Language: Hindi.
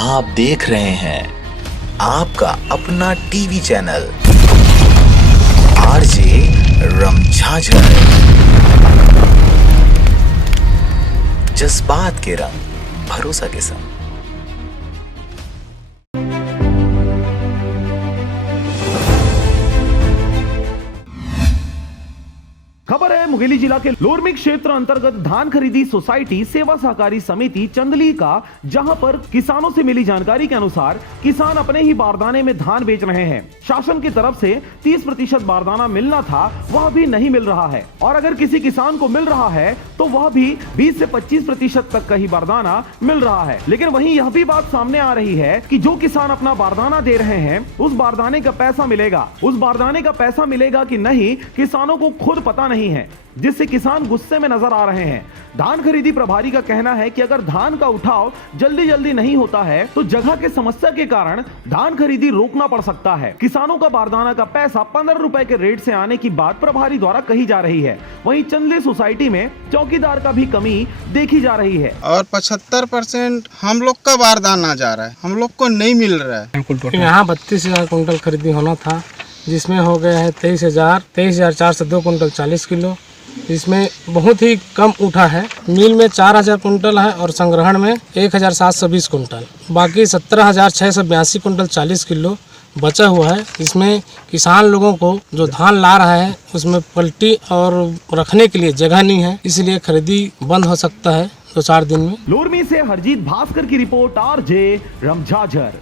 आप देख रहे हैं आपका अपना टीवी चैनल आरजे रमझाझर। जज्बात के रंग, भरोसा के संग। खबर है मुंगेली जिला के लोरमी क्षेत्र अंतर्गत धान खरीदी सोसाइटी सेवा सहकारी समिति चंदली का, जहां पर किसानों से मिली जानकारी के अनुसार किसान अपने ही बारदाने में धान बेच रहे हैं। शासन की तरफ से 30% बारदाना मिलना था, वह भी नहीं मिल रहा है, और अगर किसी किसान को मिल रहा है तो वह भी 20 से 25% तक का ही बारदाना मिल रहा है। लेकिन वहीं यह भी बात सामने आ रही है कि जो किसान अपना बारदाना दे रहे हैं उस बारदाने का पैसा मिलेगा, उस बारदाने का पैसा मिलेगा कि नहीं, किसानों को खुद पता नहीं है, जिससे किसान गुस्से में नजर आ रहे हैं। धान खरीदी प्रभारी का कहना है कि अगर धान का उठाव जल्दी नहीं होता है तो जगह के समस्या के कारण धान खरीदी रोकना पड़ सकता है। किसानों का बारदाना का पैसा 15 रुपए के रेट से आने की बात प्रभारी द्वारा कही जा रही है। वहीं चंदली सोसाइटी में चौकीदार का भी कमी देखी जा रही है और 75% हम लोग का बारदाना जा रहा है, हम लोग को नहीं मिल रहा है। यहाँ 32,000 कुंटल खरीदी होना था, जिसमें हो गया है 23,402 कुंटल 40 किलो। इसमें बहुत ही कम उठा है। मिल में 4,000 कुंटल है और संग्रहण में 1,720 कुंटल, बाकी 17,682 कुंटल 40 किलो बचा हुआ है। इसमें किसान लोगों को जो धान ला रहा है उसमें पलटी और रखने के लिए जगह नहीं है, इसलिए खरीदी बंद हो सकता है 2-4 दिन में। लोरमी से हरजीत भास्कर की रिपोर्ट, आरजे रमझाझर।